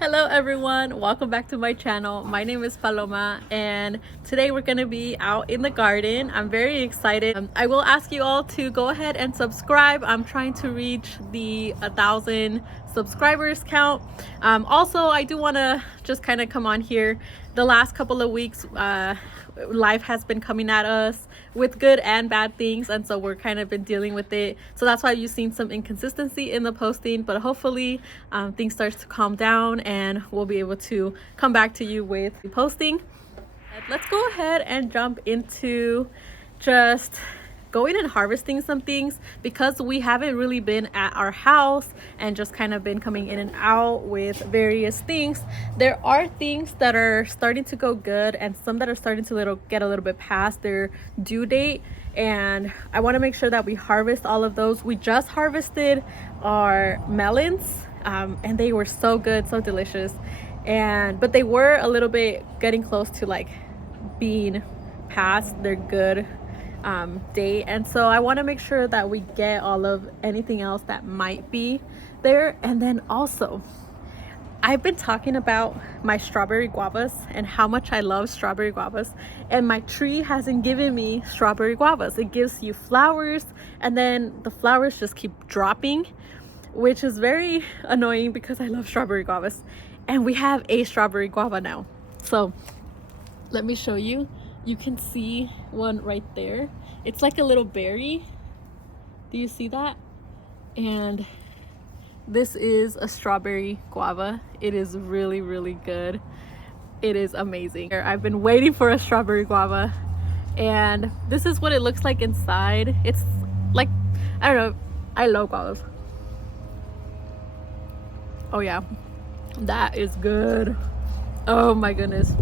Hello everyone, welcome back to my channel. My name is Paloma and today we're gonna be out in the garden. I'm very excited. I will ask you all to go ahead and subscribe. I'm trying to reach the 1,000 subscribers count. Also, I do want to just kind of come on here. The last couple of weeks life has been coming at us with good and bad things, and so we're kind of been dealing with it. So that's why you've seen some inconsistency in the posting, but hopefully things starts to calm down and we'll be able to come back to you with posting. Let's go ahead and jump into just going and harvesting some things, because we haven't really been at our house and just kind of been coming in and out with various things. There are things that are starting to go good and some that are starting to get a little bit past their due date, and I want to make sure that we harvest all of those. We just harvested our melons and they were so good, so delicious, but they were a little bit getting close to like being past their good date, and so I want to make sure that we get all of anything else that might be there. And then also, I've been talking about my strawberry guavas and how much I love strawberry guavas, and my tree hasn't given me strawberry guavas. It gives you flowers and then the flowers just keep dropping, which is very annoying because I love strawberry guavas, and we have a strawberry guava now. So let me show you. You can see one right there. It's like a little berry. Do you see that? And this is a strawberry guava. It is really, really good. It is amazing. I've been waiting for a strawberry guava, and this is what it looks like inside. It's like, I don't know, I love guavas. Oh yeah, that is good. Oh my goodness.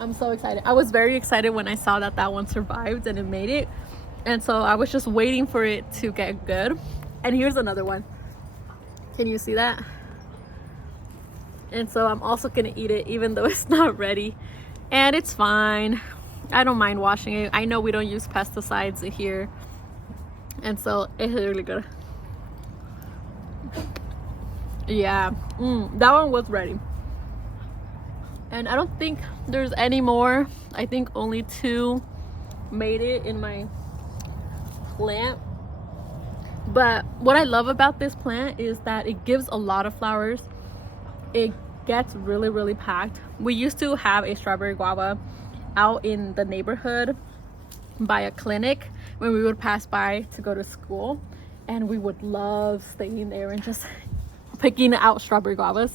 I'm so excited. I was very excited when I saw that that one survived and it made it, and so I was just waiting for it to get good. And here's another one. Can you see that? And so I'm also gonna eat it even though it's not ready, and it's fine. I don't mind washing it. I know we don't use pesticides here, and so it's really good. Yeah, that one was ready. And I don't think there's any more. I think only 2 made it in my plant. But what I love about this plant is that it gives a lot of flowers. It gets really, really packed. We used to have a strawberry guava out in the neighborhood by a clinic when we would pass by to go to school, and we would love staying there and just picking out strawberry guavas.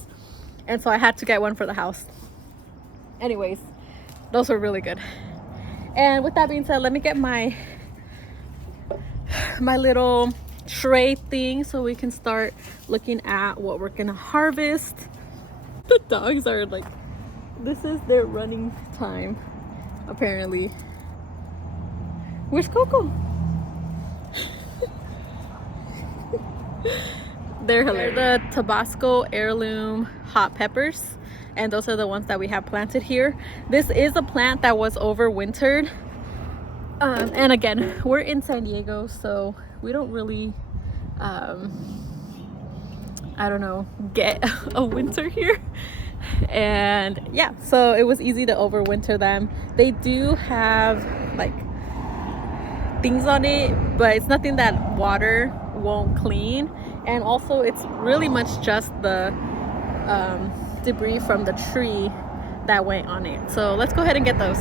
And so I had to get one for the house. Anyways, those were really good. And with that being said, let me get my little tray thing so we can start looking at what we're gonna harvest. The dogs are like, this is their running time apparently. Where's Coco? They're hilarious. They're the Tabasco heirloom hot peppers, and those are the ones that we have planted here. This is a plant that was overwintered, and again, we're in San Diego, so we don't really I don't know, get a winter here. And yeah, so it was easy to overwinter them. They do have like things on it, but it's nothing that water won't clean, and also it's really much just the debris from the tree that went on it. So let's go ahead and get those.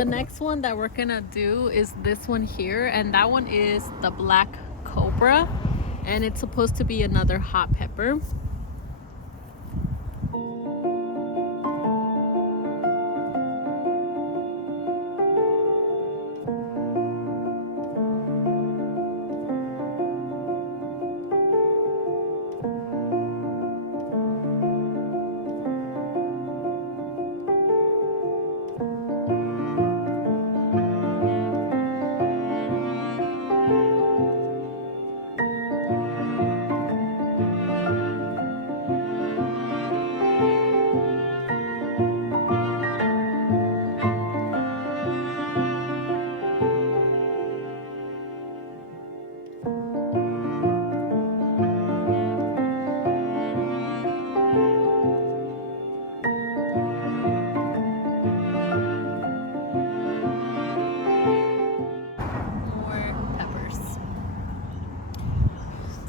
The next one that we're gonna do is this one here, and that one is the black cobra, and it's supposed to be another hot pepper.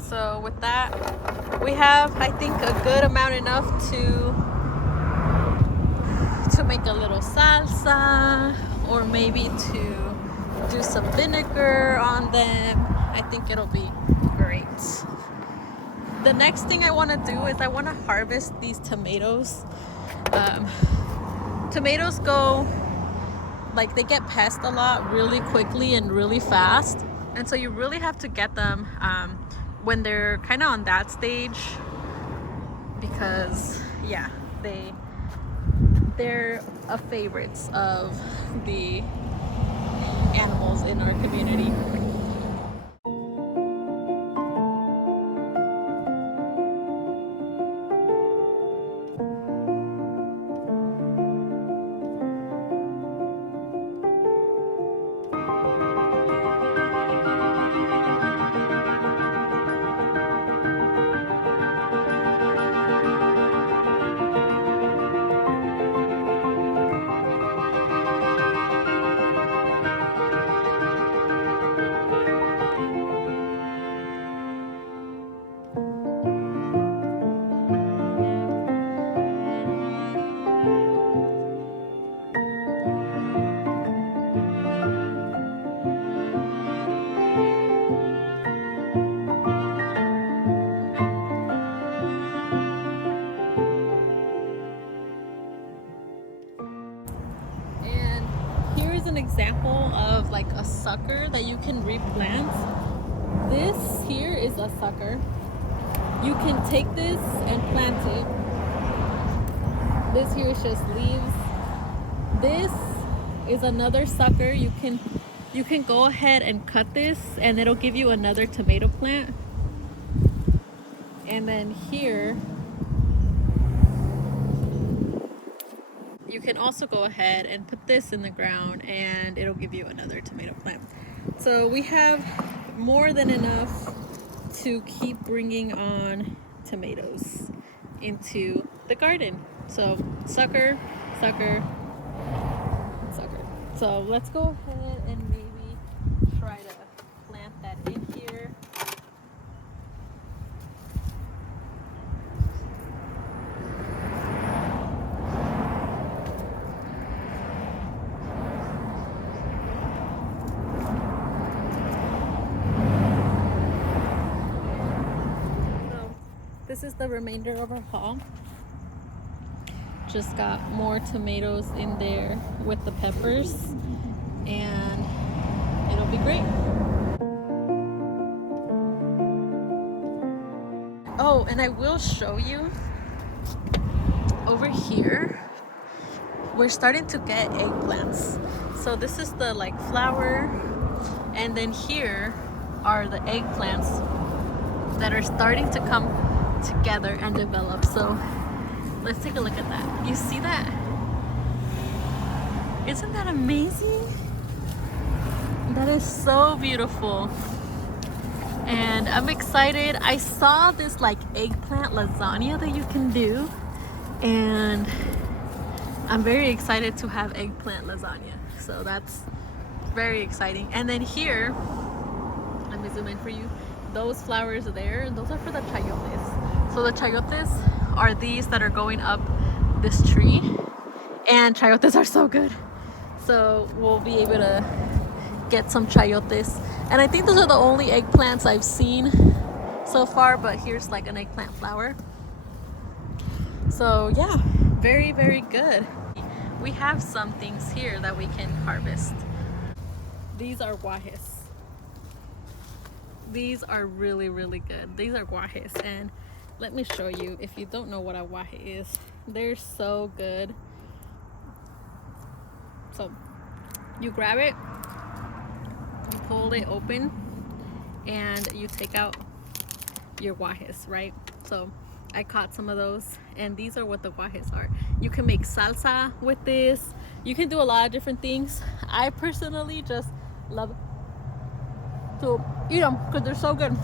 So with that, we have, I think, a good amount enough to make a little salsa, or maybe to do some vinegar on them. I think it'll be great. The next thing I want to do is I want to harvest these tomatoes. Tomatoes go, like, they get pest a lot really quickly and really fast, and so you really have to get them when they're kind of on that stage, because yeah, they're a favorites of the animals in our community. An example of like a sucker that you can replant. This here is a sucker. You can take this and plant it. This here is just leaves. This is another sucker. You can go ahead and cut this and it'll give you another tomato plant. And then here you can also go ahead and put this in the ground and it'll give you another tomato plant. So we have more than enough to keep bringing on tomatoes into the garden. So sucker, sucker, sucker. So let's go ahead and maybe try to plant that in here. This is the remainder of our haul. Just got more tomatoes in there with the peppers, and it'll be great. Oh, and I will show you over here, we're starting to get eggplants. So this is the like flower, and then here are the eggplants that are starting to come together and develop. So let's take a look at that. You see that? Isn't that amazing? That is so beautiful. And I'm excited. I saw this like eggplant lasagna that you can do, and I'm very excited to have eggplant lasagna. So that's very exciting. And then here, let me zoom in for you. Those flowers there, those are for the chayotes. So the chayotes are these that are going up this tree, and chayotes are so good. So we'll be able to get some chayotes. And I think those are the only eggplants I've seen so far, but here's like an eggplant flower. So yeah, very, very good. We have some things here that we can harvest. These are guajes. These are really, really good. These are guajes, and let me show you if you don't know what a guaje is. They're so good. So you grab it, you pull it open, and you take out your guajes, right? So I caught some of those, and these are what the guajes are. You can make salsa with this. You can do a lot of different things. I personally just love to eat them because they're so good.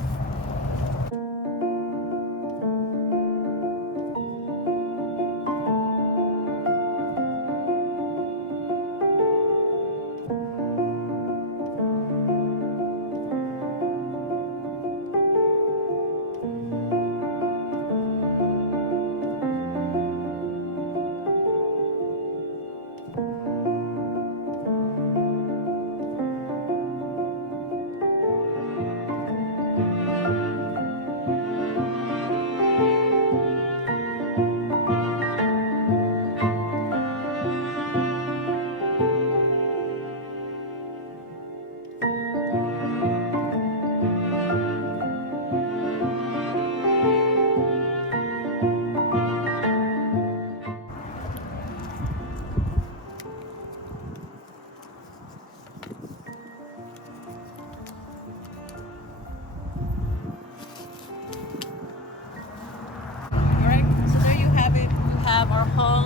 Alright, so there you have it. You have our haul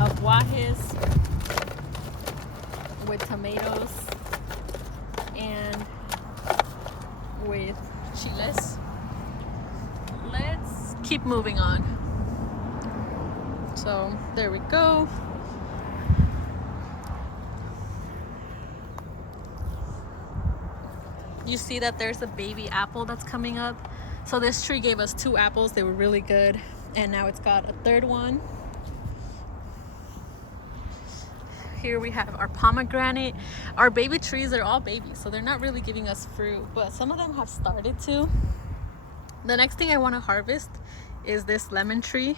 of guajes with tomatoes and with chiles. Let's keep moving on. So there we go. You see that there's a baby apple that's coming up. So this tree gave us 2 apples. They were really good, and now it's got a 3rd one. Here we have our pomegranate. Our baby trees are all babies, so they're not really giving us fruit, but some of them have started to. The next thing I want to harvest is this lemon tree.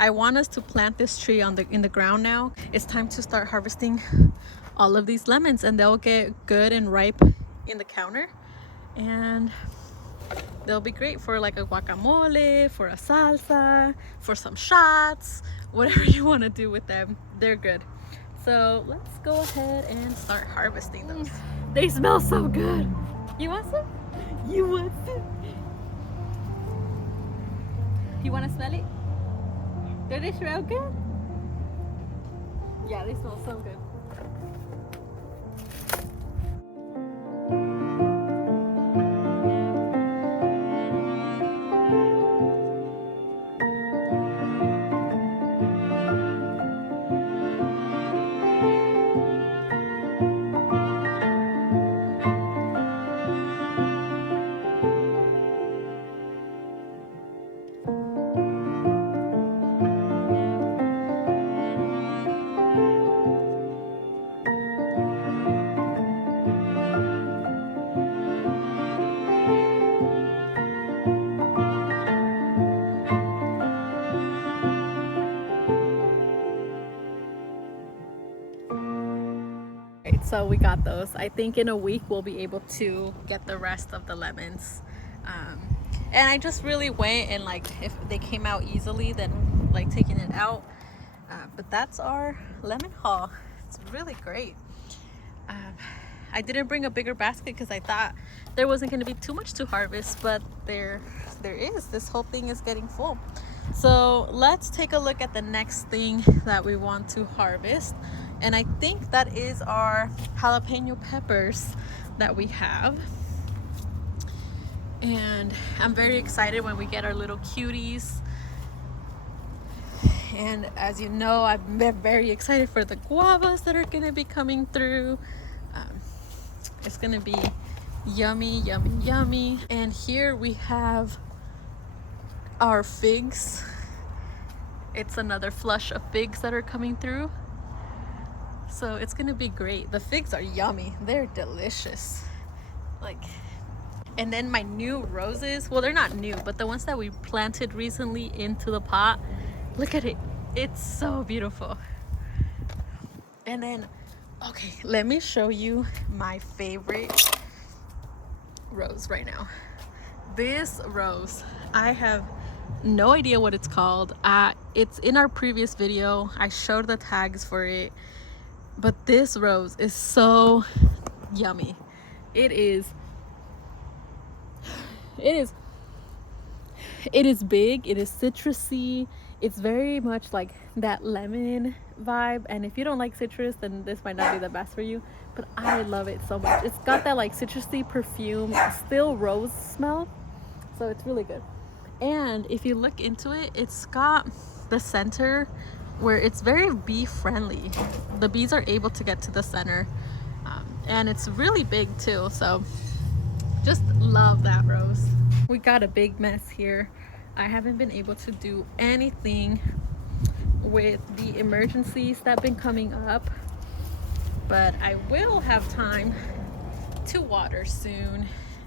I want us to plant this tree in the ground now. It's time to start harvesting all of these lemons, and they'll get good and ripe in the counter, and they'll be great for like a guacamole, for a salsa, for some shots, whatever you want to do with them. They're good. So let's go ahead and start harvesting those. They smell so good. You want some? You want some? You want to smell it? Do they smell good? Yeah, they smell so good. So we got those. I think in a week we'll be able to get the rest of the lemons. And I just really went and like if they came out easily, then like taking it out. But that's our lemon haul. It's really great. I didn't bring a bigger basket because I thought there wasn't going to be too much to harvest, but there is. This whole thing is getting full. So let's take a look at the next thing that we want to harvest. And I think that is our jalapeno peppers that we have. And I'm very excited when we get our little cuties. And as you know, I'm very excited for the guavas that are gonna be coming through. It's gonna be yummy, yummy, yummy. And here we have our figs. It's another flush of figs that are coming through. So it's gonna be great. The figs are yummy. They're delicious. Like, and then my new roses, well, they're not new, but the ones that we planted recently into the pot, look at it. It's so beautiful. And then, okay, let me show you my favorite rose right now. This rose, I have no idea what it's called. It's in our previous video. I showed the tags for it, but this rose is so yummy. It is big, it is citrusy, it's very much like that lemon vibe, and if you don't like citrus, then this might not be the best for you, but I love it so much. It's got that like citrusy perfume, still rose smell, so it's really good. And if you look into it, it's got the center where it's very bee friendly. The bees are able to get to the center, and it's really big too, so just love that rose. We got a big mess here. I haven't been able to do anything with the emergencies that have been coming up, but I will have time to water soon.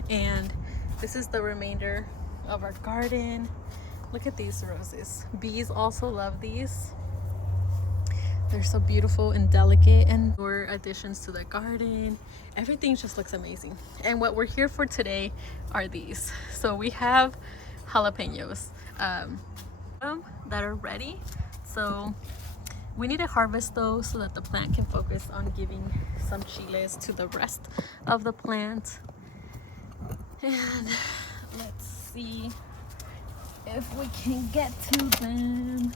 And this is the remainder of our garden. Look at these roses. Bees also love these. They're so beautiful and delicate, and more additions to the garden. Everything just looks amazing. And what we're here for today are these. So we have jalapenos that are ready. So we need to harvest those so that the plant can focus on giving some chiles to the rest of the plant. And let's see if we can get to them.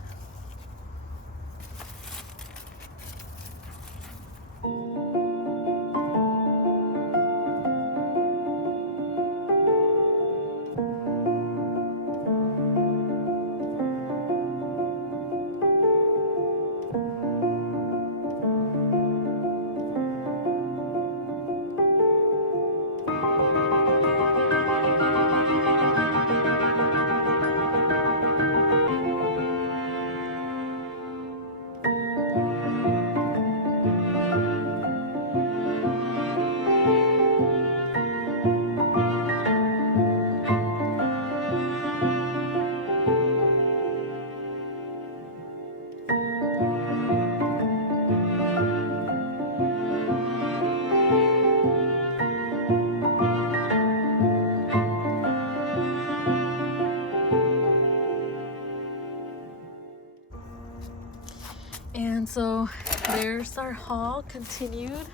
And so there's our haul continued.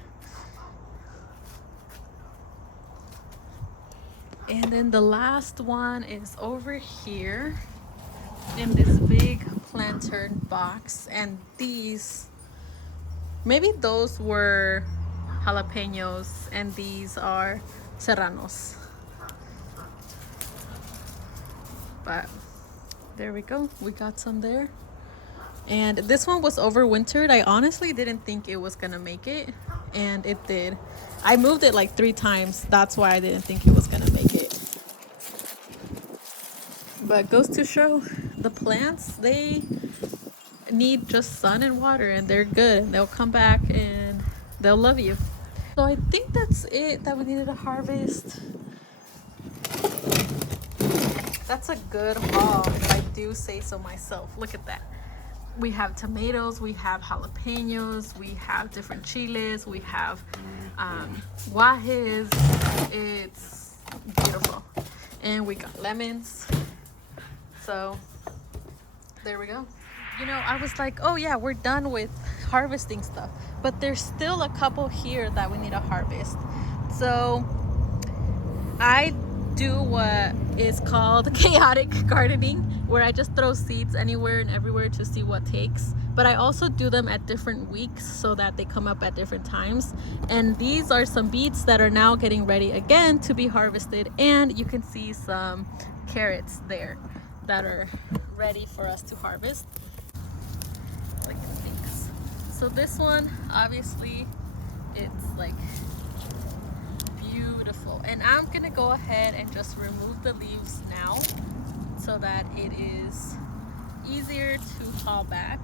And then the last one is over here in this big planter box. And these, maybe those were jalapenos and these are serranos. But there we go, we got some there. And this one was overwintered. I honestly didn't think it was gonna make it, and it did. I moved it like 3 times. That's why I didn't think it was gonna make it. But goes to show, the plants, they need just sun and water, and they're good, and they'll come back and they'll love you. So I think that's it that we needed to harvest. That's a good haul, if I do say so myself. Look at that. We have tomatoes, we have jalapenos, we have different chiles, we have guajes. It's beautiful. And we got lemons. So there we go. You know, I was like, oh yeah, we're done with harvesting stuff, but there's still a couple here that we need to harvest. So I do what is called chaotic gardening, where I just throw seeds anywhere and everywhere to see what takes. But I also do them at different weeks so that they come up at different times. And these are some beets that are now getting ready again to be harvested. And you can see some carrots there that are ready for us to harvest. Look at these. So this one, obviously, it's like beautiful. And I'm gonna go ahead and just remove the leaves now so that it is easier to haul back.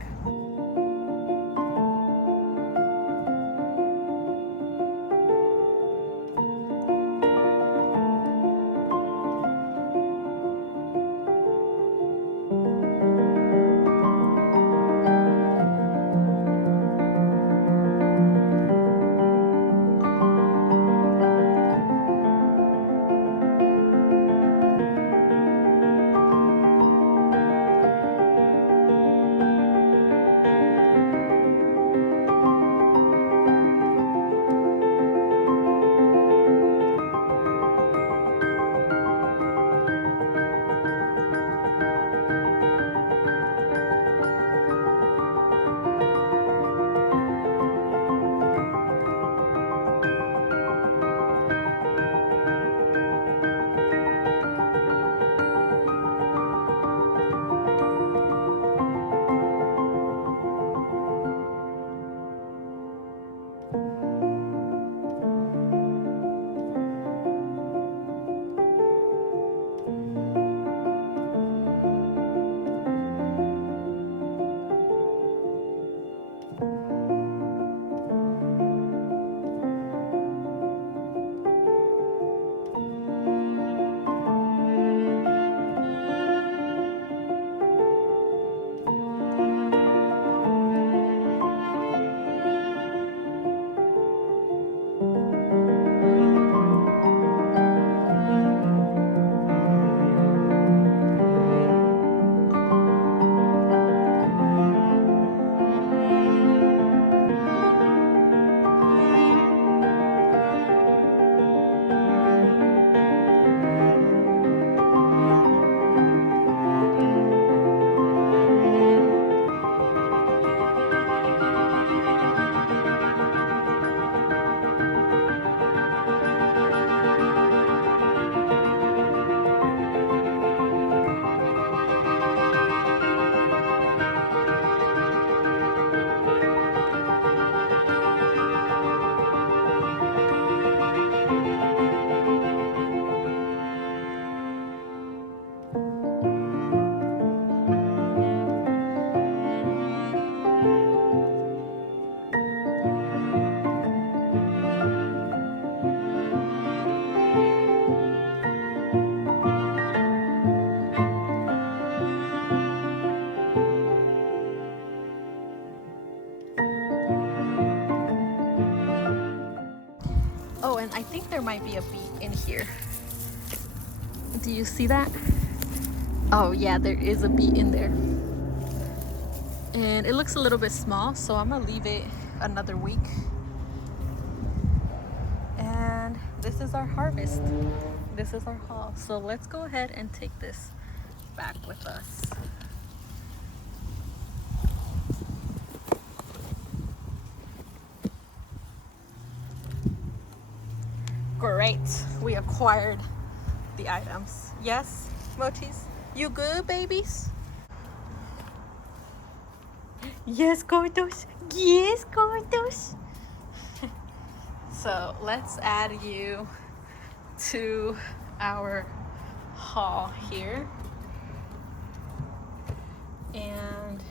be a beet in here. Do you see that? Oh yeah, there is a beet in there. And it looks a little bit small, so I'm gonna leave it another week. And this is our harvest. This is our haul. So let's go ahead and take this back with us. Great, we acquired the items. Yes, Mochis? You good, babies? Yes, gordos. Yes, gordos. So let's add you to our haul here and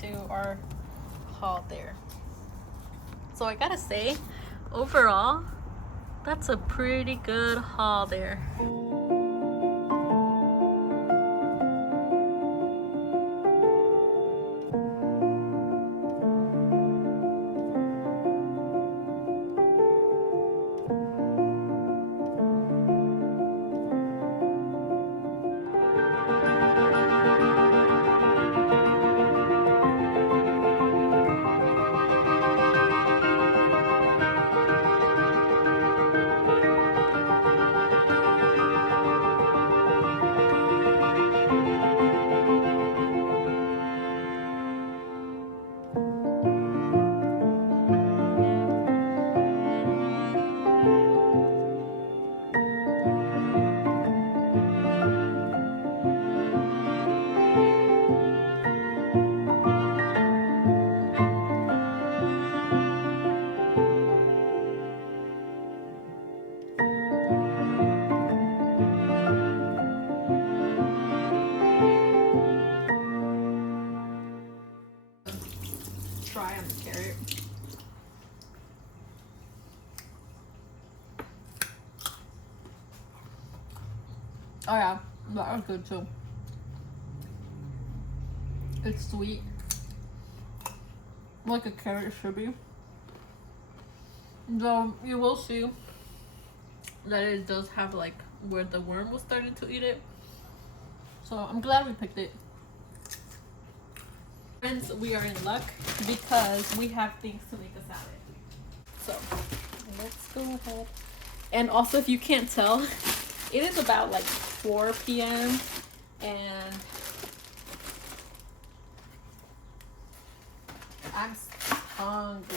to our haul there. So I gotta say, overall, that's a pretty good haul there. Try on the carrot. Oh yeah, that was good too. It's sweet, like a carrot should be. Though you will see that it does have like where the worm was starting to eat it. So I'm glad we picked it. Friends, we are in luck because we have things to make a salad. So let's go ahead. And also, if you can't tell, it is about like 4 p.m. and I'm hungry.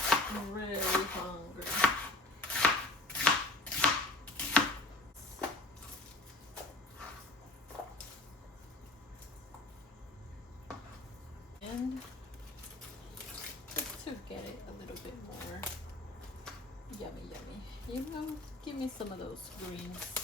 I'm really hungry. And just to get it a little bit more yummy, you know, give me some of those greens.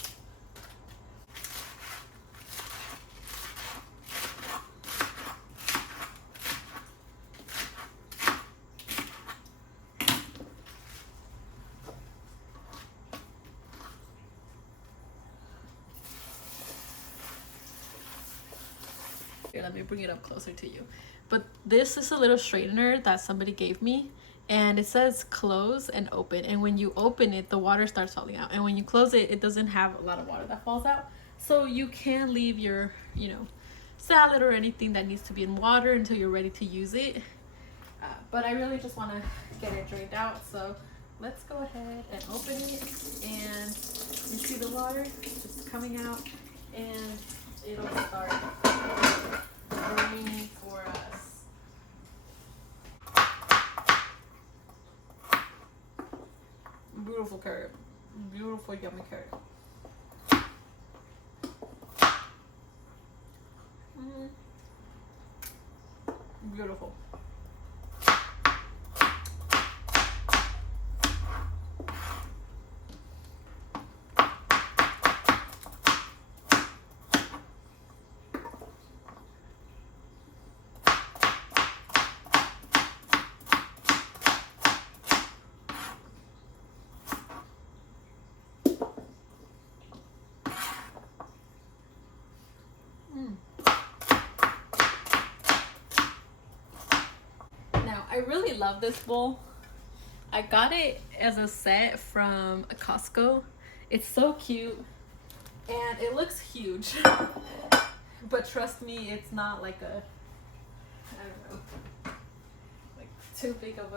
Here, let me bring it up closer to you. But this is a little straightener that somebody gave me, and it says close and open, and when you open it, the water starts falling out, and when you close it, it doesn't have a lot of water that falls out, so you can leave your, you know, salad or anything that needs to be in water until you're ready to use it. But I really just want to get it drained out, so let's go ahead and open it, and you see the water just coming out, and it'll start draining for us. Beautiful carrot. Beautiful yummy carrot. Beautiful. Now, I really love this bowl. I got it as a set from Costco. It's so cute and it looks huge. But trust me, it's not like a, I don't know, like too big of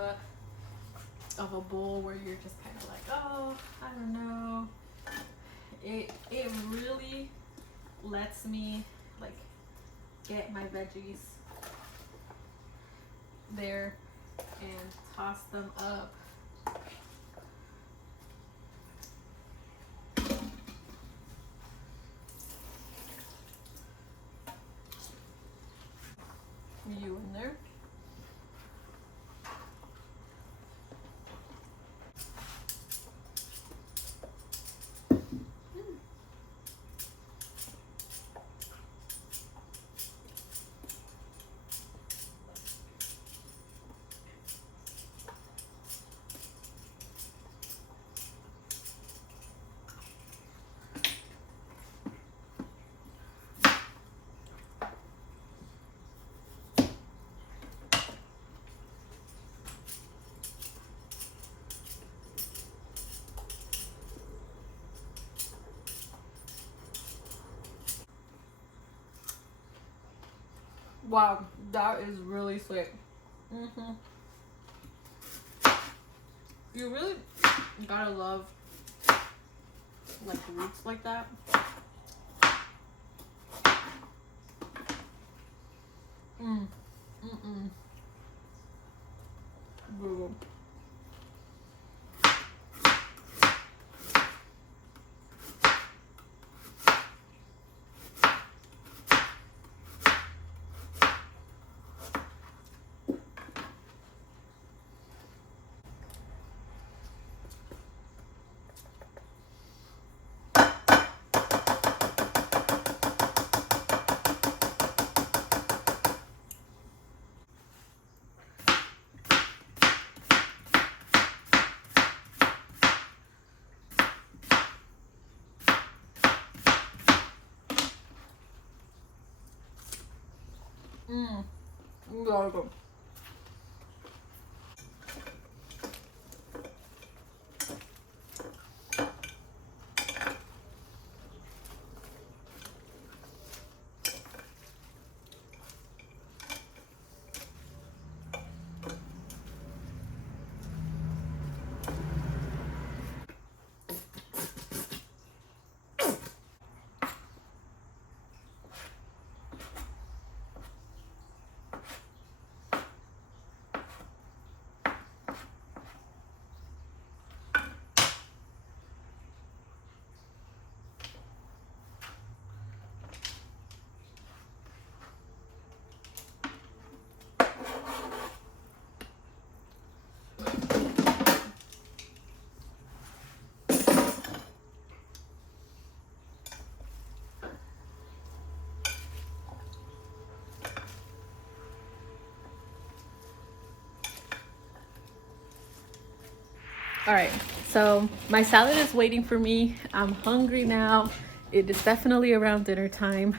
a bowl where you're just kind of like, oh, I don't know. It really lets me like get my veggies there and toss them up. You in there. Wow, that is really slick. You really gotta love like roots like that. Boo. Gotta go. All right, so my salad is waiting for me. I'm hungry now. It is definitely around dinner time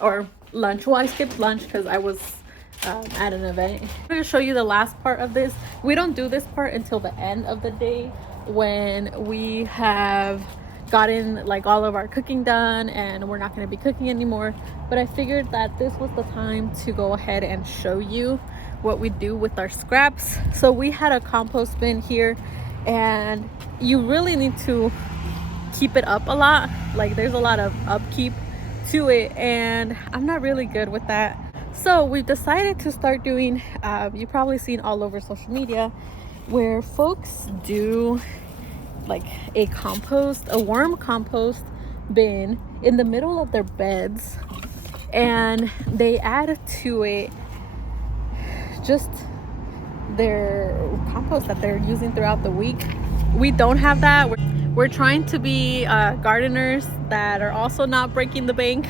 or lunch. Well, I skipped lunch because I was at an event. I'm going to show you the last part of this. We don't do this part until the end of the day when we have gotten like all of our cooking done and we're not going to be cooking anymore. But I figured that this was the time to go ahead and show you what we do with our scraps. So we had a compost bin here, and you really need to keep it up a lot. Like there's a lot of upkeep to it, and I'm not really good with that. So we've decided to start doing, you've probably seen all over social media where folks do like a worm compost bin in the middle of their beds, and they add to it just their compost that they're using throughout the week. We don't have that. We're trying to be gardeners that are also not breaking the bank,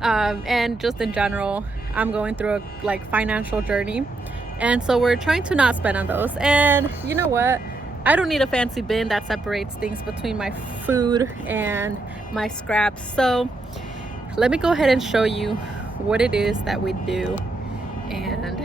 and just in general, I'm going through a like financial journey, and so we're trying to not spend on those. And you know what, I don't need a fancy bin that separates things between my food and my scraps. So let me go ahead and show you what it is that we do, and let's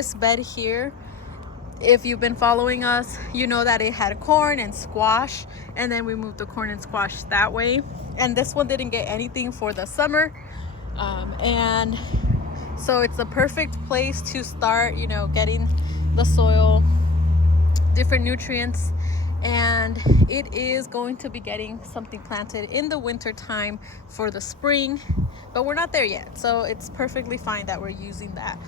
this bed here, if you've been following us, you know that it had corn and squash, and then we moved the corn and squash that way. And this one didn't get anything for the summer. And so it's the perfect place to start, you know, getting the soil, different nutrients. And it is going to be getting something planted in the winter time for the spring, but we're not there yet. So it's perfectly fine that we're using that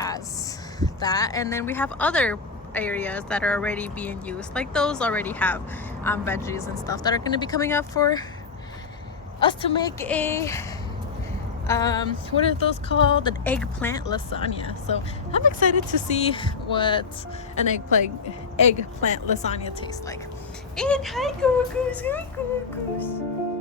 as that. And then we have other areas that are already being used, like those already have veggies and stuff that are going to be coming up for us to make a what are those called, an eggplant lasagna. So I'm excited to see what an eggplant lasagna tastes like. And hi Goose, hi Goose.